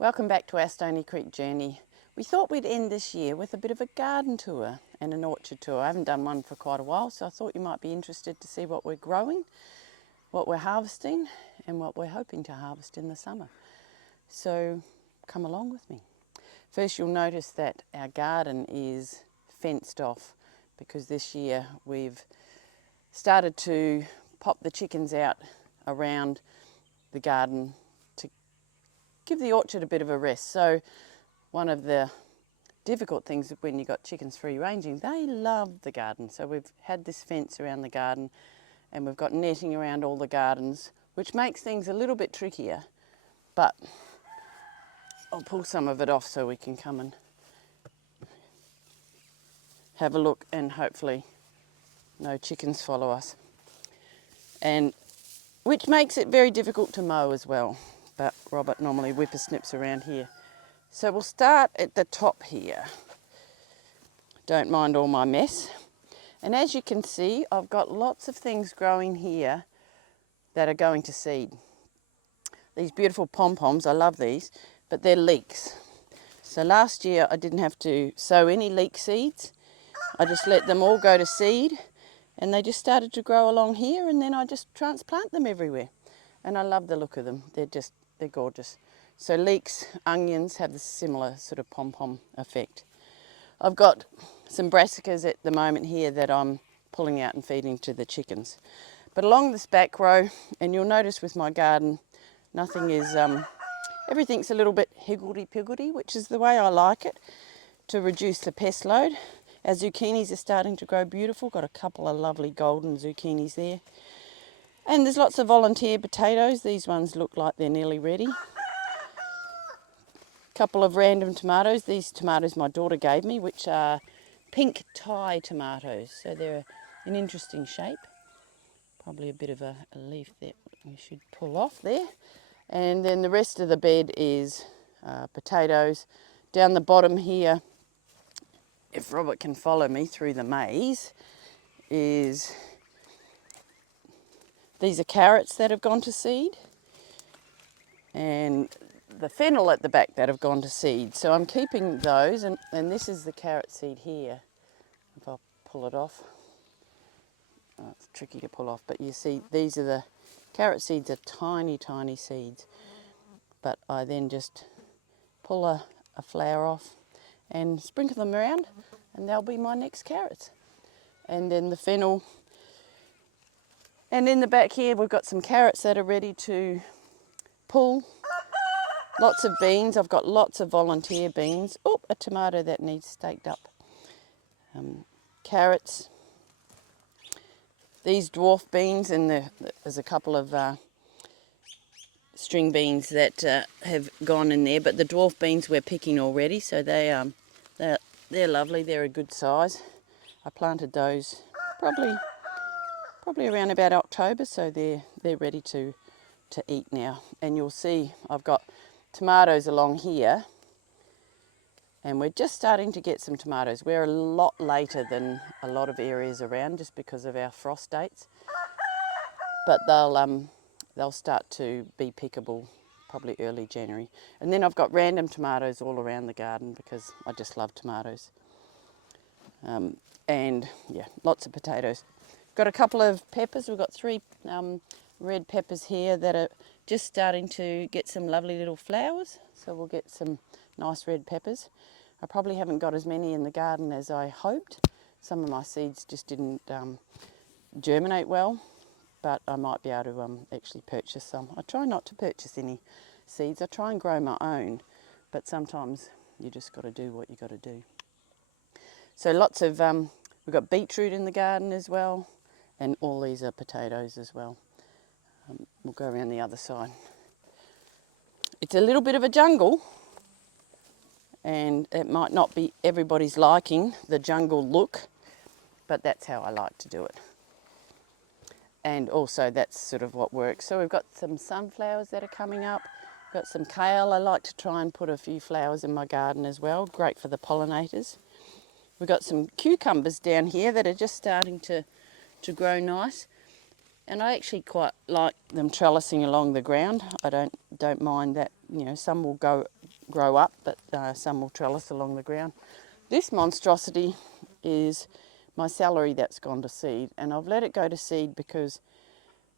Welcome back to our Stony Creek journey. We thought we'd end this year with a bit of a garden tour and an orchard tour. I haven't done one for quite a while, so I thought you might be interested to see what we're growing, what we're harvesting, and what we're hoping to harvest in the summer. So come along with me. First, you'll notice that our garden is fenced off because this year we've started to pop the chickens out around the garden to give the orchard a bit of a rest. So one of the difficult things when you've got chickens free ranging, they love the garden. So we've had this fence around the garden and we've got netting around all the gardens, which makes things a little bit trickier, but I'll pull some of it off so we can come and have a look and hopefully no chickens follow us. And which makes it very difficult to mow as well, but Robert normally whippersnips around here. So we'll start at the top here. Don't mind all my mess. And as you can see, I've got lots of things growing here that are going to seed. These beautiful pom-poms, I love these, but they're leeks. So last year I didn't have to sow any leek seeds. I just let them all go to seed and they just started to grow along here, and then I just transplant them everywhere. And I love the look of them. They're gorgeous. So leeks, onions have the similar sort of pom-pom effect. I've got some brassicas at the moment here that I'm pulling out and feeding to the chickens. But along this back row, and you'll notice with my garden, nothing is, everything's a little bit higgledy-piggledy, which is the way I like it, to reduce the pest load. Our zucchinis are starting to grow beautiful. Got a couple of lovely golden zucchinis there. And there's lots of volunteer potatoes. These ones look like they're nearly ready. Couple of random tomatoes. These tomatoes my daughter gave me, which are pink Thai tomatoes. So they're an interesting shape. Probably a bit of a leaf that we should pull off there. And then the rest of the bed is potatoes. Down the bottom here, if Robert can follow me through the maze, is these are carrots that have gone to seed. And the fennel at the back that have gone to seed. So I'm keeping those, and this is the carrot seed here. If I'll pull it off. Oh, it's tricky to pull off, but you see these are the carrot seeds, are tiny, tiny seeds. But I then just pull a flower off and sprinkle them around, and they'll be my next carrots. And then the fennel. And in the back here we've got some carrots that are ready to pull. Lots of beans. I've got lots of volunteer beans. Oh, a tomato that needs staked up. Carrots. These dwarf beans, and there's a couple of string beans that have gone in there. But the dwarf beans we're picking already, so they're lovely. They're a good size. I planted those probably around about October, so they're ready to eat now. And you'll see I've got tomatoes along here, and we're just starting to get some tomatoes. We're a lot later than a lot of areas around just because of our frost dates, but they'll start to be pickable probably early January. And then I've got random tomatoes all around the garden because I just love tomatoes. And yeah, lots of potatoes. Got a couple of peppers. We've got 3 red peppers here that are just starting to get some lovely little flowers, so we'll get some nice red peppers. I probably haven't got as many in the garden as I hoped. Some of my seeds just didn't germinate well, but I might be able to actually purchase some. I try not to purchase any seeds. I try and grow my own, but sometimes you just got to do what you got to do. So lots of, we've got beetroot in the garden as well, and all these are potatoes as well. We'll go around the other side. It's a little bit of a jungle, and it might not be everybody's liking the jungle look, but that's how I like to do it. And also that's sort of what works. So we've got some sunflowers that are coming up. Got some kale. I like to try and put a few flowers in my garden as well. Great for the pollinators. We've got some cucumbers down here that are just starting to grow nice. And I actually quite like them trellising along the ground. I don't mind that, you know, some will go grow up, but some will trellis along the ground. This monstrosity is my celery that's gone to seed, and I've let it go to seed because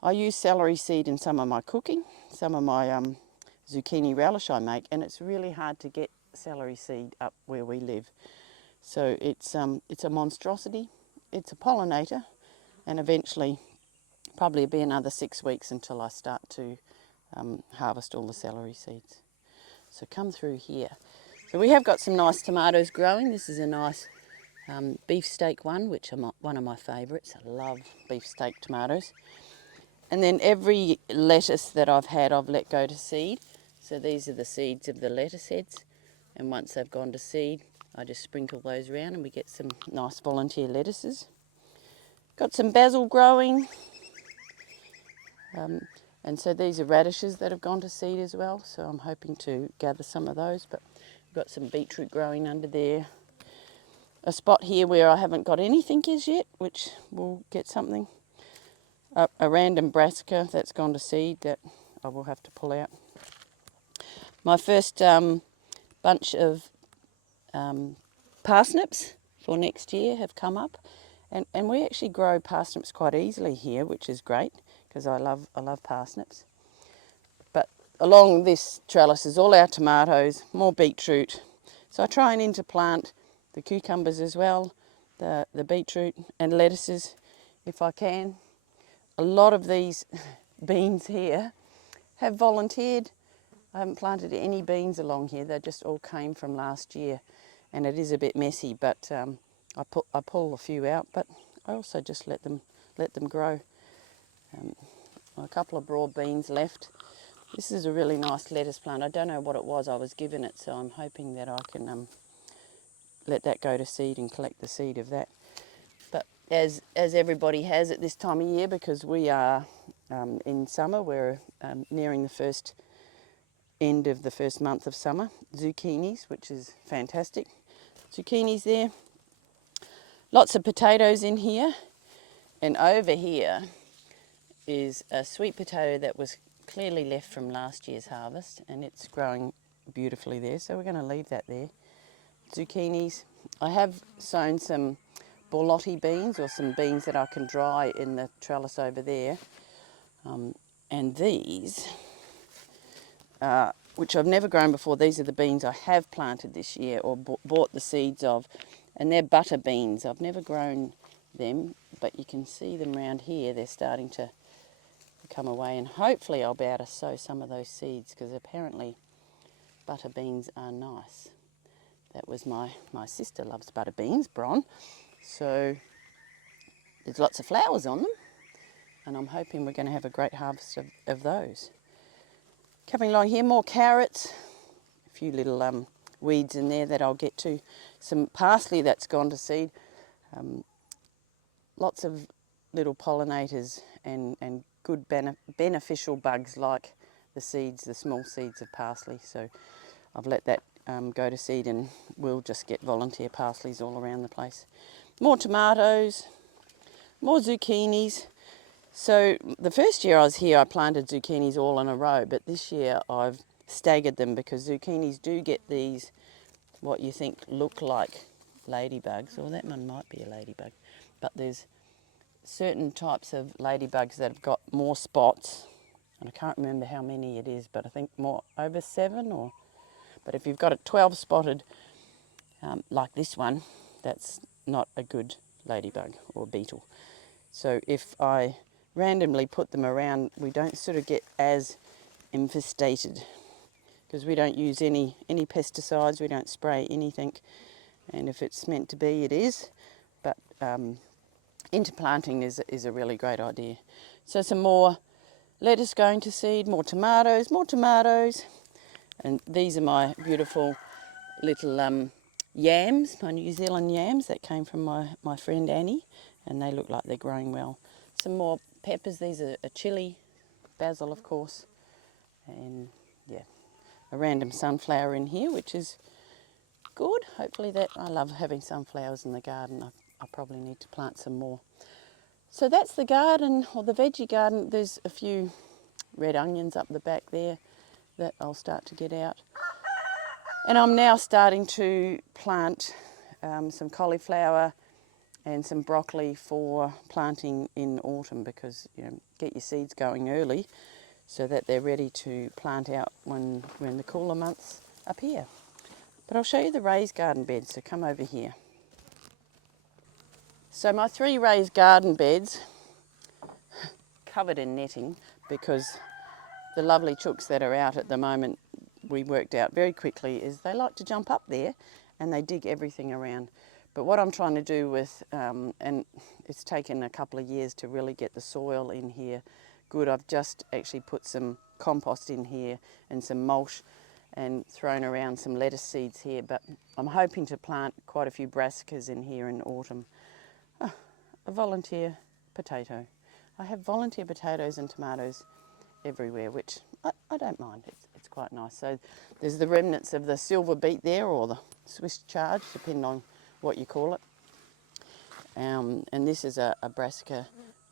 I use celery seed in some of my cooking, some of my zucchini relish I make, and it's really hard to get celery seed up where we live. So it's a monstrosity, it's a pollinator, and eventually probably be another 6 weeks until I start to harvest all the celery seeds. So come through here. So we have got some nice tomatoes growing. This is a nice beefsteak one, which are one of my favourites. I love beefsteak tomatoes. And then every lettuce that I've had, I've let go to seed. So these are the seeds of the lettuce heads. And once they've gone to seed, I just sprinkle those around and we get some nice volunteer lettuces. Got some basil growing. And so these are radishes that have gone to seed as well. So I'm hoping to gather some of those. But we've got some beetroot growing under there. A spot here where I haven't got anything as yet, which will get something. A random brassica that's gone to seed that I will have to pull out. My first bunch of parsnips for next year have come up, and we actually grow parsnips quite easily here, which is great because I love parsnips. But along this trellis is all our tomatoes, more beetroot. So I try and interplant the cucumbers as well, the beetroot and lettuces if I can. A lot of these beans here have volunteered. I haven't planted any beans along here. They just all came from last year, and it is a bit messy. But I pull a few out, but I also just let them grow. A couple of broad beans left. This is a really nice lettuce plant. I don't know what it was. I was given it, so I'm hoping that I can let that go to seed and collect the seed of that. But as everybody has at this time of year, because we are in summer, we're nearing the first end of the first month of summer. Zucchinis, which is fantastic. Zucchinis there. Lots of potatoes in here. And over here is a sweet potato that was clearly left from last year's harvest, and it's growing beautifully there, so we're going to leave that there. Zucchinis. I have sown some borlotti beans, or some beans that I can dry in the trellis over there. And these, which I've never grown before, these are the beans I have planted this year or bought the seeds of, and they're butter beans. I've never grown them, but you can see them around here. They're starting to come away, and hopefully I'll be able to sow some of those seeds, because apparently butter beans are nice. That was my sister loves butter beans, Bron. So there's lots of flowers on them, and I'm hoping we're going to have a great harvest of those. Coming along here, more carrots, a few little weeds in there that I'll get to. Some parsley that's gone to seed. Lots of little pollinators and good beneficial bugs like the seeds, the small seeds of parsley. So I've let that go to seed, and we'll just get volunteer parsleys all around the place. More tomatoes, more zucchinis. So the first year I was here, I planted zucchinis all in a row, but this year I've staggered them because zucchinis do get these, what you think look like ladybugs, or that one might be a ladybug, but there's certain types of ladybugs that have got more spots, and I can't remember how many it is, but I think more over 7, but if you've got a 12 spotted like this one, that's not a good ladybug or beetle. So if I randomly put them around, we don't sort of get as infestated, because we don't use any pesticides, we don't spray anything, and if it's meant to be, it is. But interplanting is a really great idea. So some more lettuce going to seed, more tomatoes, and these are my beautiful little yams, my New Zealand yams that came from my friend Annie, and they look like they're growing well. Some more peppers. These are a chilli, basil of course, and yeah, a random sunflower in here, which is good. Hopefully that, I love having sunflowers in the garden. I probably need to plant some more. So that's the garden, or the veggie garden. There's a few red onions up the back there that I'll start to get out. And I'm now starting to plant some cauliflower and some broccoli for planting in autumn, because get your seeds going early so that they're ready to plant out when the cooler months appear. But I'll show you the raised garden beds, so come over here. So my 3 raised garden beds, covered in netting, because the lovely chooks that are out at the moment, we worked out very quickly, is they like to jump up there and they dig everything around. But what I'm trying to do with, and it's taken a couple of years to really get the soil in here good, I've just actually put some compost in here and some mulch and thrown around some lettuce seeds here, but I'm hoping to plant quite a few brassicas in here in autumn. Oh, a volunteer potato. I have volunteer potatoes and tomatoes everywhere, which I don't mind. It's quite nice. So there's the remnants of the silver beet there, or the Swiss chard, depending on what you call it. And this is a brassica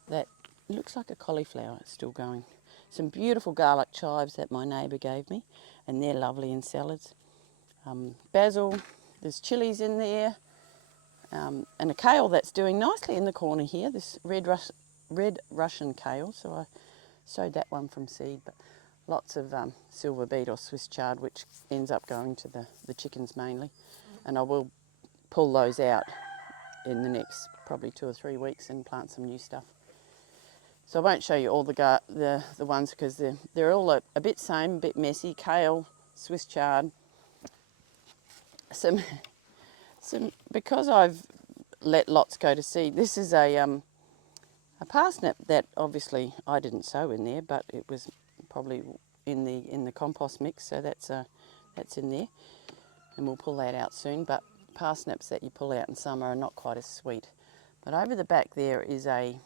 that looks like a cauliflower. It's still going. Some beautiful garlic chives that my neighbour gave me, and they're lovely in salads. Basil, there's chilies in there, and a kale that's doing nicely in the corner here, this red Russian kale. So I sowed that one from seed, but lots of silver beet or Swiss chard, which ends up going to the chickens mainly. And I will pull those out in the next probably 2 or 3 weeks and plant some new stuff. So I won't show you all the ones, because they're all a bit same, a bit messy. Kale, Swiss chard, some because I've let lots go to seed. This is a parsnip that obviously I didn't sow in there, but it was probably in the compost mix, so that's in there, and we'll pull that out soon. But parsnips that you pull out in summer are not quite as sweet. But over the back there is a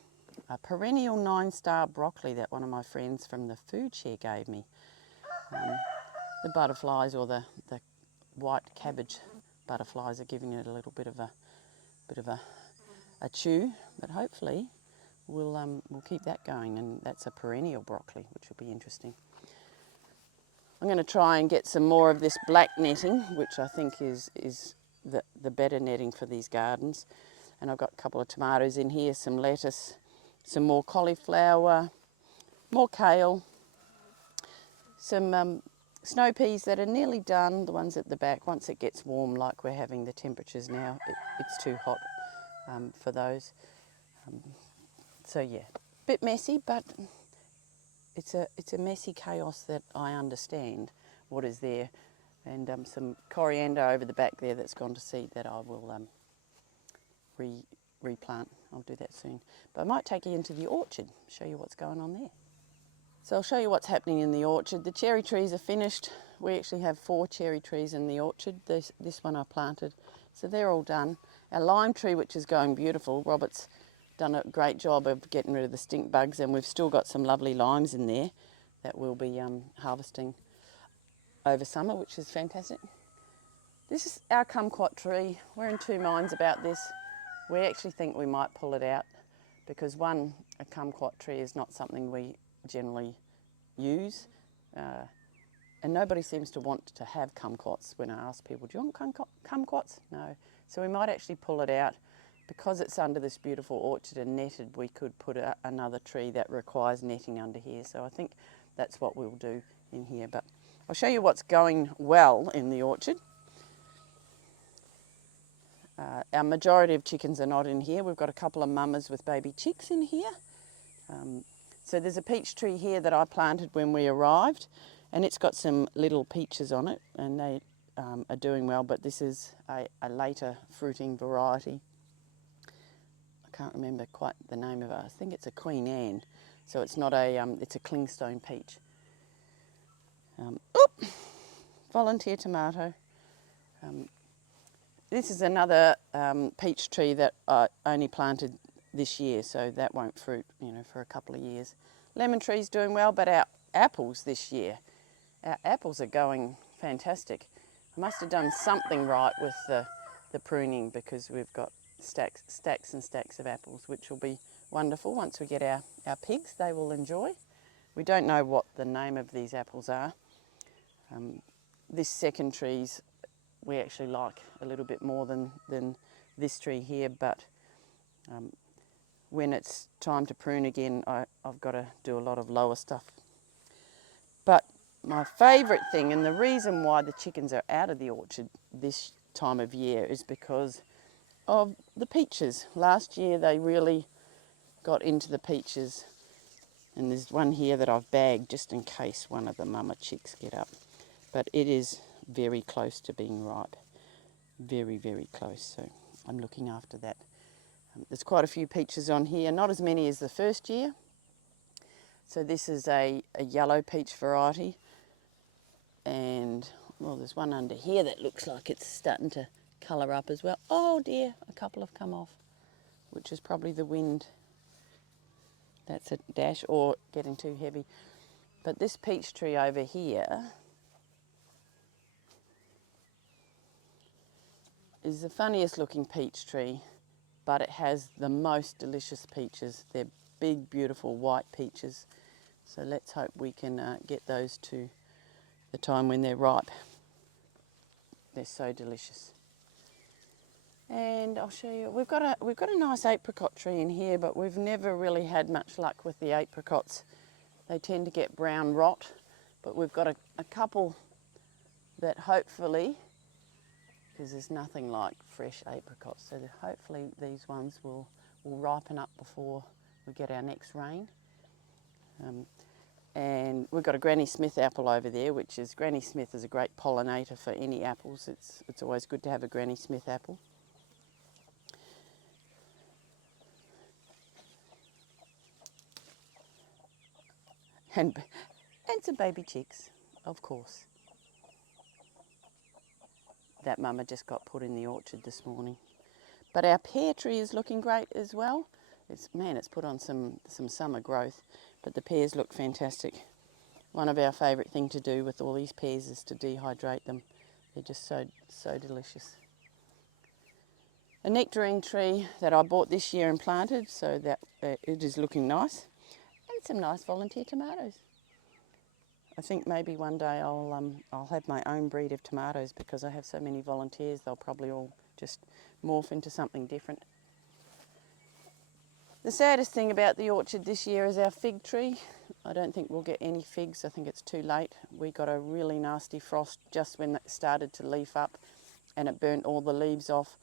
perennial 9-star broccoli that one of my friends from the food share gave me. The butterflies, or the white cabbage butterflies, are giving it a little bit of a chew, but hopefully we'll keep that going, and that's a perennial broccoli, which will be interesting. I'm going to try and get some more of this black netting, which I think is the better netting for these gardens. And I've got a couple of tomatoes in here, some lettuce, some more cauliflower, more kale, some snow peas that are nearly done, the ones at the back. Once it gets warm, like we're having the temperatures now, it's too hot for those. So yeah, a bit messy, but it's a messy chaos that I understand what is there. And some coriander over the back there that's gone to seed that I will replant. I'll do that soon. But I might take you into the orchard, show you what's going on there. So I'll show you what's happening in the orchard. The cherry trees are finished. We actually have 4 cherry trees in the orchard. This one I planted. So they're all done. Our lime tree, which is going beautiful, Robert's done a great job of getting rid of the stink bugs, and we've still got some lovely limes in there that we'll be harvesting over summer, which is fantastic. This is our kumquat tree. We're in 2 minds about this. We actually think we might pull it out, because a kumquat tree is not something we generally use, and nobody seems to want to have kumquats. When I ask people, do you want kumquats? No. So we might actually pull it out. Because it's under this beautiful orchard and netted, we could put another tree that requires netting under here. So I think that's what we'll do in here. But I'll show you what's going well in the orchard. Our majority of chickens are not in here. We've got a couple of mamas with baby chicks in here. So there's a peach tree here that I planted when we arrived, and it's got some little peaches on it, and they are doing well, but this is a later fruiting variety. I can't remember quite the name of it. I think it's a Queen Anne. So it's not it's a clingstone peach. Volunteer tomato. This is another peach tree that I only planted this year, so that won't fruit, for a couple of years. Lemon tree's doing well, but our apples this year, our apples are going fantastic. I must have done something right with the pruning, because we've got stacks and stacks of apples, which will be wonderful once we get our pigs. They will enjoy. We don't know what the name of these apples are. This second tree's we actually like a little bit more than this tree here, but when it's time to prune again, I've got to do a lot of lower stuff. But my favourite thing, and the reason why the chickens are out of the orchard this time of year, is because of the peaches. Last year they really got into the peaches, and there's one here that I've bagged just in case one of the mama chicks get up. But it is very close to being ripe. Very, very close, so I'm looking after that. There's quite a few peaches on here, not as many as the first year. So this is a yellow peach variety, and well, there's one under here that looks like it's starting to colour up as well. Oh dear, a couple have come off, which is probably the wind. That's a dash, or getting too heavy. But this peach tree over here is the funniest looking peach tree, but it has the most delicious peaches. They're big, beautiful white peaches. So let's hope we can get those to the time when they're ripe. They're so delicious. And I'll show you, we've got a nice apricot tree in here, but we've never really had much luck with the apricots. They tend to get brown rot, but we've got a couple that hopefully, because there's nothing like fresh apricots, so that hopefully these ones will ripen up before we get our next rain. And we've got a Granny Smith apple over there, which is, Granny Smith is a great pollinator for any apples. It's always good to have a Granny Smith apple. And some baby chicks, of course. That mama just got put in the orchard this morning. But our pear tree is looking great as well. It's put on some summer growth, but the pears look fantastic. One of our favourite thing to do with all these pears is to dehydrate them. They're just so delicious. A nectarine tree that I bought this year and planted, so that it is looking nice. And some nice volunteer tomatoes. I think maybe one day I'll have my own breed of tomatoes, because I have so many volunteers. They'll probably all just morph into something different. The saddest thing about the orchard this year is our fig tree. I don't think we'll get any figs. I think it's too late. We got a really nasty frost just when it started to leaf up, and it burnt all the leaves off.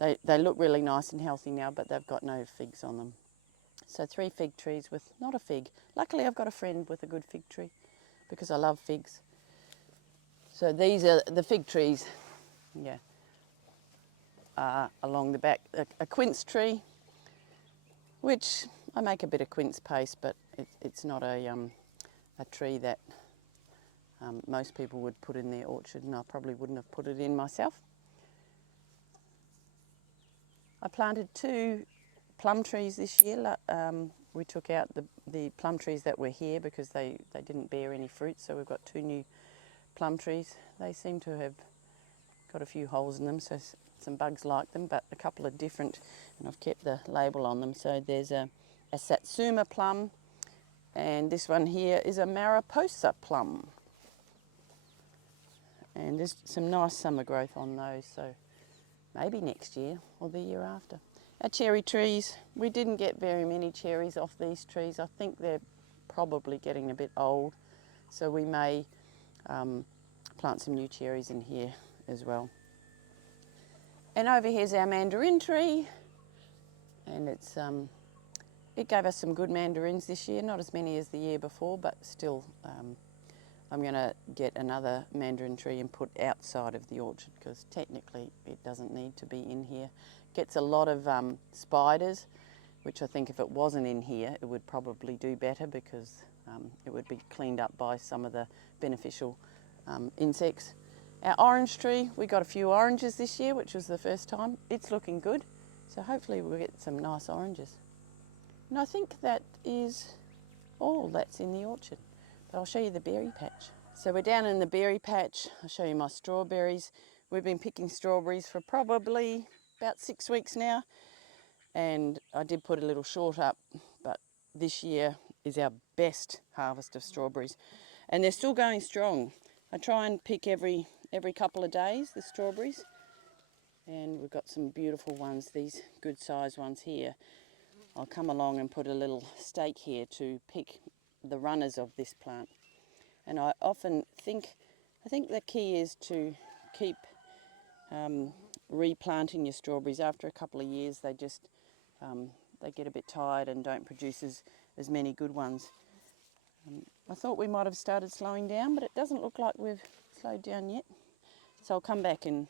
They look really nice and healthy now, but they've got no figs on them. So 3 fig trees with not a fig. Luckily I've got a friend with a good fig tree, because I love figs. So these are the fig trees, along the back. A quince tree, which I make a bit of quince paste, but it's not a tree that most people would put in their orchard, and I probably wouldn't have put it in myself. I planted 2 plum trees this year. We took out the plum trees that were here because they didn't bear any fruit, so we've got 2 new plum trees. They seem to have got a few holes in them, so some bugs like them, but a couple of different, and I've kept the label on them. So there's a Satsuma plum, and this one here is a Mariposa plum. And there's some nice summer growth on those, so maybe next year or the year after. Our cherry trees, we didn't get very many cherries off these trees. I think they're probably getting a bit old, so we may plant some new cherries in here as well. And over here's our mandarin tree, and it gave us some good mandarins this year, not as many as the year before, but still I'm going to get another mandarin tree and put outside of the orchard, because technically it doesn't need to be in here. Gets a lot of spiders, which I think if it wasn't in here it would probably do better, because it would be cleaned up by some of the beneficial insects. Our orange tree, we got a few oranges this year, which was the first time. It's looking good, so hopefully we'll get some nice oranges. And I think that is all that's in the orchard. But I'll show you the berry patch. So we're down in the berry patch. I'll show you my strawberries. We've been picking strawberries for probably about 6 weeks now, and I did put a little short up, but this year is our best harvest of strawberries, and they're still going strong. I try and pick every every couple of days, the strawberries. And we've got some beautiful ones, these good sized ones here. I'll come along and put a little stake here to pick the runners of this plant. And I often think, the key is to keep replanting your strawberries. After a couple of years, they just they get a bit tired and don't produce as many good ones. I thought we might have started slowing down, but it doesn't look like we've slowed down yet. So I'll come back and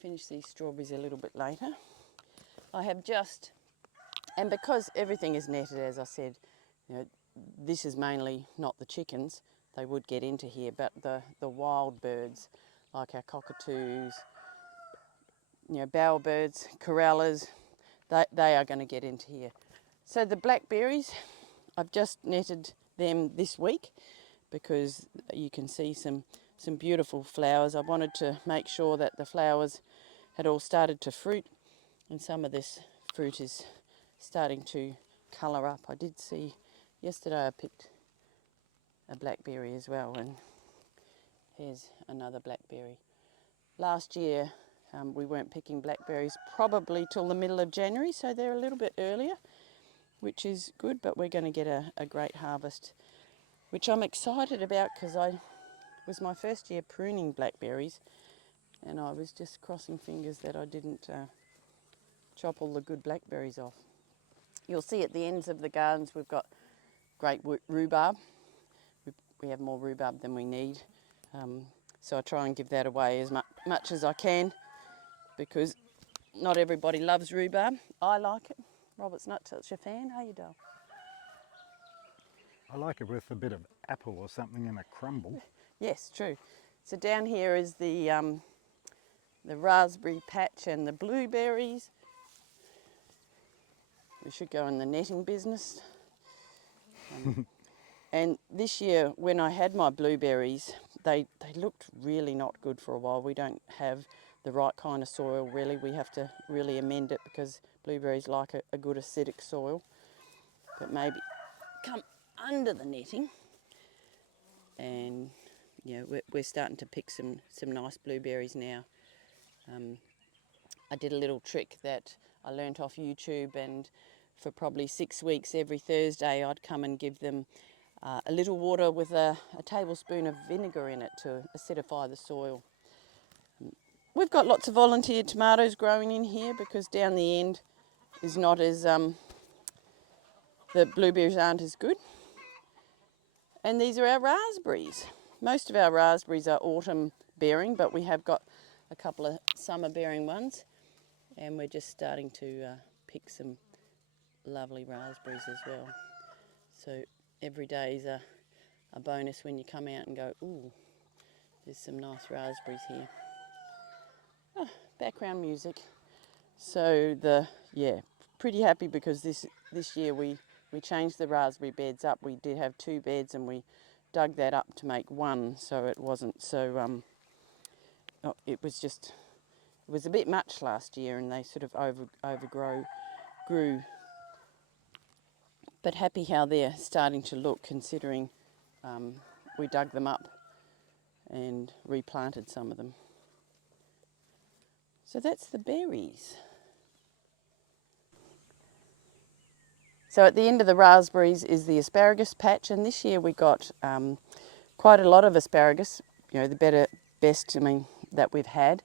finish these strawberries a little bit later. I have just, and because everything is netted, as I said, this is mainly not the chickens. They would get into here, but the wild birds, like our cockatoos, bowerbirds, corellas, they are going to get into here. So the blackberries, I've just netted them this week because you can see some beautiful flowers. I wanted to make sure that the flowers had all started to fruit, and some of this fruit is starting to colour up. I did see yesterday I picked a blackberry as well, and here's another blackberry. Last year we weren't picking blackberries probably till the middle of January, so they're a little bit earlier, which is good, but we're going to get a great harvest, which I'm excited about because it was my first year pruning blackberries, and I was just crossing fingers that I didn't chop all the good blackberries off. You'll see at the ends of the gardens we've got great rhubarb. We have more rhubarb than we need, so I try and give that away as much as I can because not everybody loves rhubarb. I like it. Robert's not such a fan, are you, Dale? I like it with a bit of apple or something in a crumble. Yes, true. So down here is the raspberry patch and the blueberries. We should go in the netting business. And this year, when I had my blueberries, they looked really not good for a while. We don't have the right kind of soil, really. We have to really amend it because blueberries like a good acidic soil. But maybe come under the netting, and we're starting to pick some nice blueberries now. I did a little trick that I learnt off YouTube, and for probably 6 weeks every Thursday I'd come and give them a little water with a tablespoon of vinegar in it to acidify the soil. We've got lots of volunteer tomatoes growing in here because down the end is not as, the blueberries aren't as good. And these are our raspberries. Most of our raspberries are autumn bearing, but we have got a couple of summer bearing ones, and we're just starting to pick some lovely raspberries as well. So every day is a bonus when you come out and go, ooh, there's some nice raspberries here. Oh, background music. So pretty happy because this year we changed the raspberry beds up. We did have 2 beds and we dug that up to make one, so it wasn't so it was a bit much last year, and they sort of grew. But happy how they're starting to look, considering we dug them up and replanted some of them. So that's the berries. So at the end of the raspberries is the asparagus patch, and this year we got quite a lot of asparagus, the best that we've had.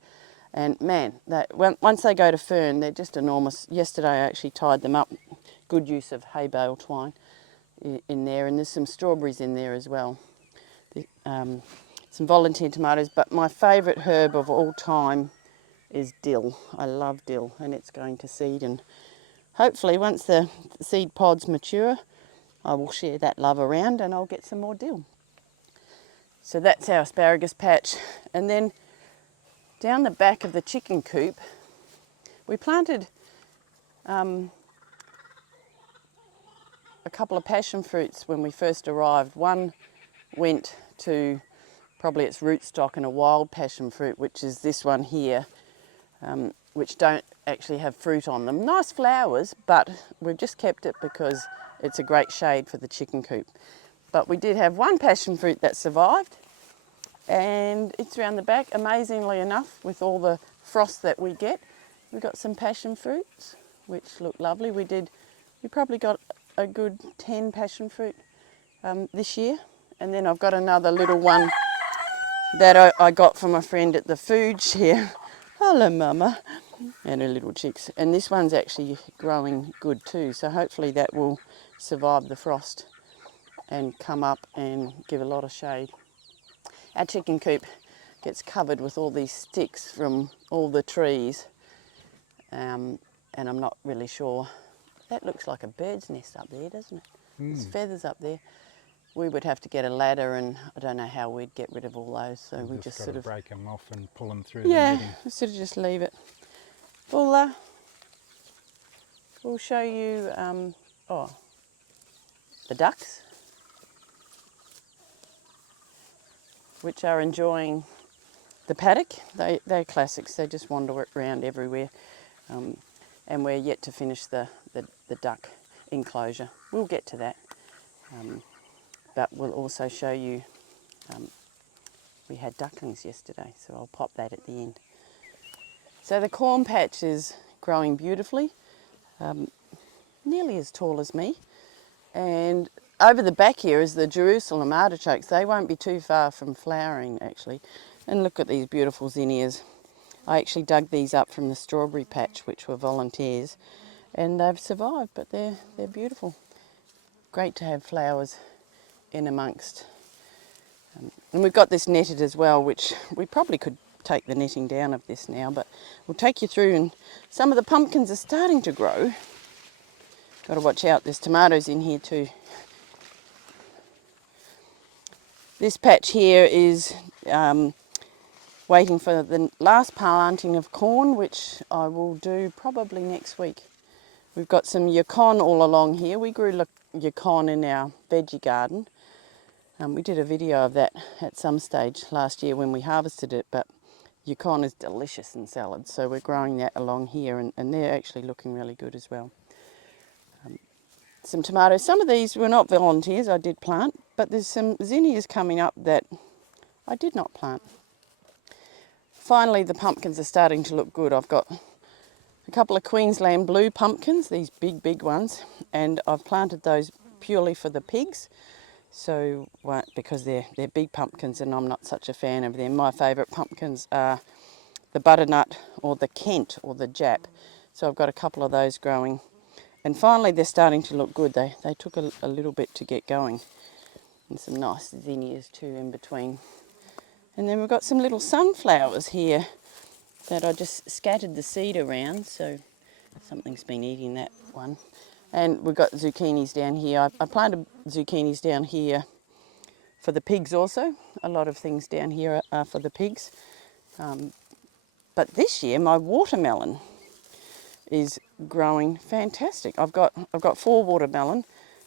And man, once they go to fern, they're just enormous. Yesterday I actually tied them up. Good use of hay bale twine in there, and there's some strawberries in there as well. Some volunteer tomatoes, but my favourite herb of all time is dill. I love dill, and it's going to seed, and hopefully once the seed pods mature, I will share that love around and I'll get some more dill. So that's our asparagus patch. And then down the back of the chicken coop, we planted a couple of passion fruits when we first arrived. One went to probably its rootstock, and a wild passion fruit, which is this one here, which don't actually have fruit on them. Nice flowers, but we've just kept it because it's a great shade for the chicken coop. But we did have one passion fruit that survived, and it's around the back. Amazingly enough, with all the frost that we get, we've got some passion fruits which look lovely. We probably got a good 10 passion fruit this year, and then I've got another little one that I got from a friend at the food share. Hello mama, and her little chicks, and this one's actually growing good too, so hopefully that will survive the frost and come up and give a lot of shade. Our chicken coop gets covered with all these sticks from all the trees, and I'm not really sure. That looks like a bird's nest up there, doesn't it? There's feathers up there. We would have to get a ladder, and I don't know how we'd get rid of all those, so we just sort of break them off and pull them through the yeah, netting. sort of just leave it. We'll show you the ducks, which are enjoying the paddock. They're classics. They just wander around everywhere, and we're yet to finish the duck enclosure. We'll get to that, but we'll also show you. We had ducklings yesterday, so I'll pop that at the end. So the corn patch is growing beautifully, nearly as tall as me, and over the back here is the Jerusalem artichokes. They won't be too far from flowering actually. And look at these beautiful zinnias. I actually dug these up from the strawberry patch, which were volunteers, and they've survived, but they're beautiful. Great to have flowers in amongst. And we've got this netted as well, which we probably could take the netting down of this now, but we'll take you through, and some of the pumpkins are starting to grow. Got to watch out, there's tomatoes in here too. This patch here is waiting for the last planting of corn, which I will do probably next week. We've got some yacon all along here. We grew yacon in our veggie garden. We did a video of that at some stage last year when we harvested it, but yacon is delicious in salads, so we're growing that along here, and they're actually looking really good as well. Some tomatoes. Some of these were not volunteers, I did plant, but there's some zinnias coming up that I did not plant. Finally, the pumpkins are starting to look good. I've got a couple of Queensland blue pumpkins, these big ones, and I've planted those purely for the pigs. So, because they're big pumpkins and I'm not such a fan of them. My favourite pumpkins are the butternut or the Kent or the Jap. So I've got a couple of those growing. And finally they're starting to look good. They took a little bit to get going. And some nice zinnias too in between. And then we've got some little sunflowers here that I just scattered the seed around, so something's been eating that one. And we've got zucchinis down here. I planted zucchinis down here for the pigs also. A lot of things down here are for the pigs. But this year my watermelon is growing fantastic. I've got 4 watermelon,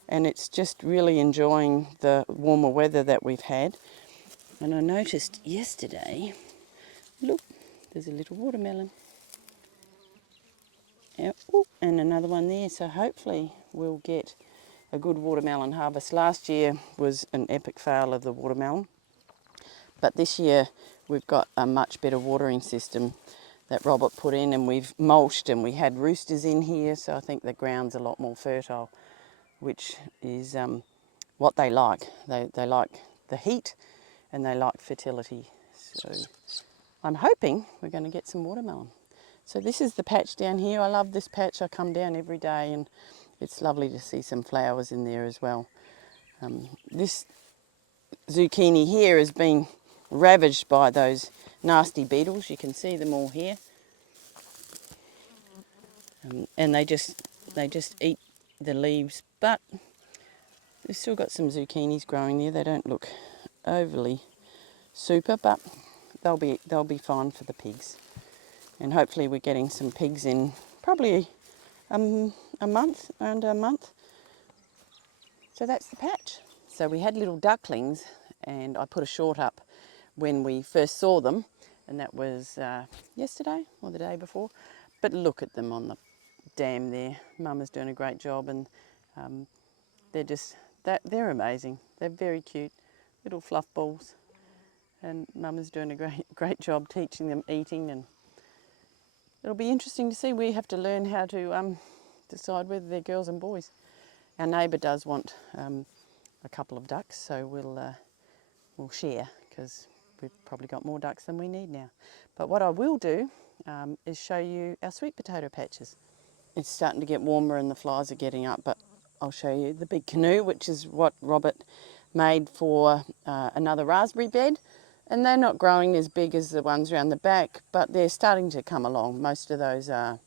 and it's just really enjoying the warmer weather that we've had. And I noticed yesterday, look, there's a little watermelon. Yep. Ooh, and another one there, so hopefully we'll get a good watermelon harvest. Last year was an epic fail of the watermelon, but this year we've got a much better watering system that Robert put in, and we've mulched, and we had roosters in here, so I think the ground's a lot more fertile, which is what they like. They like the heat and they like fertility, so I'm hoping we're going to get some watermelon. So this is the patch down here. I love this patch. I come down every day, and it's lovely to see some flowers in there as well. This zucchini here has been ravaged by those nasty beetles. You can see them all here. And they just eat the leaves, but we've still got some zucchinis growing there. They don't look overly super, but they'll be fine for the pigs. And hopefully we're getting some pigs in probably under a month. So that's the patch. So we had little ducklings, and I put a short up when we first saw them, and that was yesterday or the day before. But look at them on the dam there. Mama's doing a great job, and they're amazing. They're very cute, little fluff balls. and Mum is doing a great job teaching them eating, and it'll be interesting to see. We have to learn how to decide whether they're girls and boys. Our neighbour does want a couple of ducks, so we'll share because we've probably got more ducks than we need now. But what I will do is show you our sweet potato patches. It's starting to get warmer and the flies are getting up, but I'll show you the big canoe, which is what Robert made for another raspberry bed. And they're not growing as big as the ones around the back, but they're starting to come along. Most of those are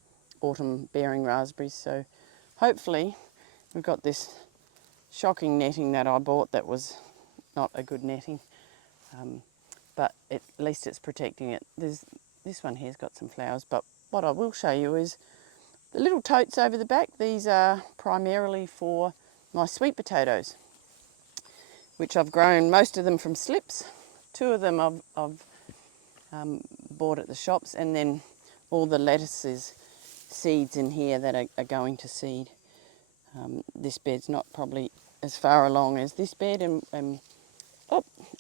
autumn bearing raspberries, so hopefully we've got this shocking netting that I bought that was not a good netting, but at least it's protecting it. This one here's got some flowers, but what I will show you is the little totes over the back. These are primarily for my sweet potatoes, which I've grown most of them from slips. 2 of them I've bought at the shops, and then all the lettuces, seeds in here that are going to seed. This bed's not probably as far along as this bed, and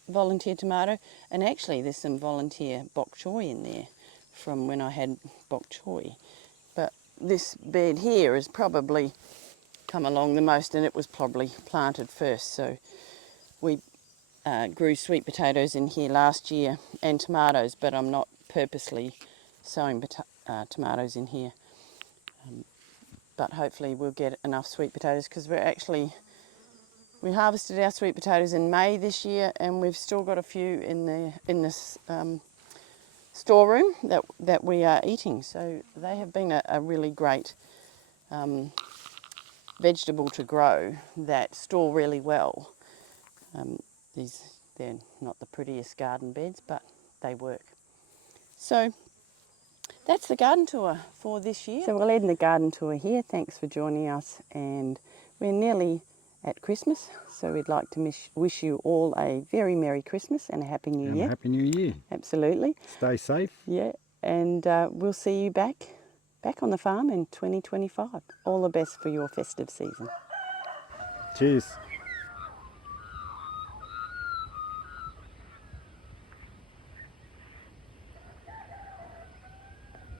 volunteer tomato, and actually there's some volunteer bok choy in there from when I had bok choy. But this bed here has probably come along the most, and it was probably planted first. So we grew sweet potatoes in here last year and tomatoes, but I'm not purposely sowing tomatoes in here. But hopefully we'll get enough sweet potatoes, because we harvested our sweet potatoes in May this year, and we've still got a few in this storeroom that we are eating. So they have been a really great vegetable to grow that store really well. They're not the prettiest garden beds, but they work. So that's the garden tour for this year. So we'll end the garden tour here. Thanks for joining us, and we're nearly at Christmas, so we'd like to wish you all a very Merry Christmas and a Happy New Year. And Happy New Year. Absolutely. Stay safe. Yeah, and we'll see you back on the farm in 2025. All the best for your festive season. Cheers.